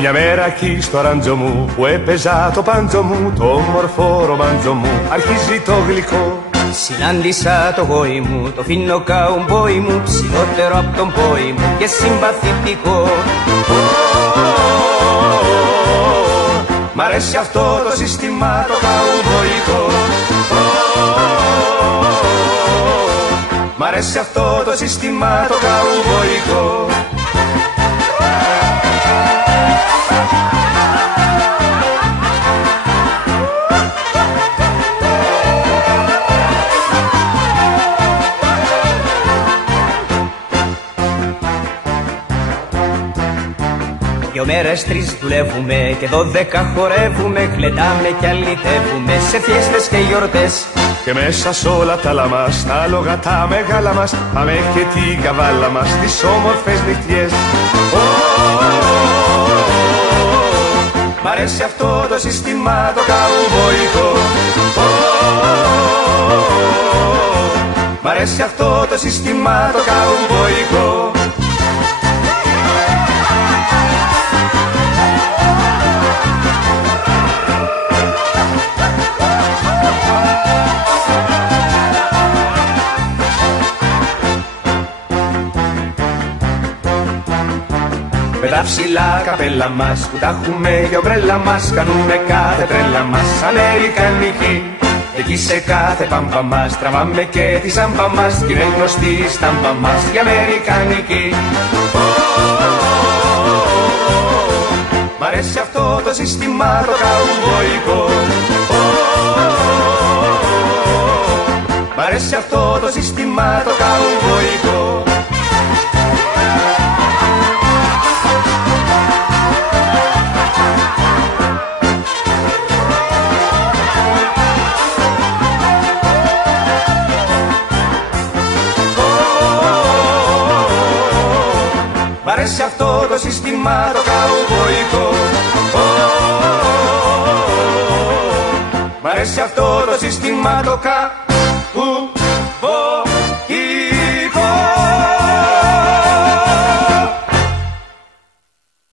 Μια μέρα εκεί στο ράντζο μου που έπαιζα το πάντζο μου, το όμορφο ρομάντζο μου αρχίζει το γλυκό. Συνάντησα το γόη μου, το φίνο καουμπόι μου, ψηλότερο απ' τον πόη μου και συμπαθητικό. Μ' αρέσει αυτό το σύστημα το καουμποϊκό. Μ' αρέσει αυτό το σύστημα το καουμποϊκό. Δυο μέρες τρεις δουλεύουμε και 12 χορεύουμε, γλεντάμε κι αλυτεύουμε σε φιέστες και γιορτές. Και μέσα σ' όλα τα λαμάς, τα άλογα τα μεγάλα μας, πάμε και την καβάλα μας τις όμορφες νυχτιές. Μ' αρέσει αυτό το σύστημα το καουμποϊκό. Μ' αρέσει αυτό το σύστημα το καουμποϊκό. Με τα ψηλά καπέλα μας που τα έχουμε για ομπρέλα μας, κάνουμε κάθε τρέλα μας αμερικανική. Εκεί σε κάθε πάμπα μας τραβάμε και τη ζάμπα μας κι είναι γνωστή η στάμπα μας η αμερικανική. Μ' αρέσει αυτό το σύστημα το καουμποϊκό. Μ' αρέσει αυτό το σύστημα το καουμποϊκό. Μ' αρέσει αυτό το σύστημα το καουμποϊκό. Μ' αρέσει αυτό το σύστημα το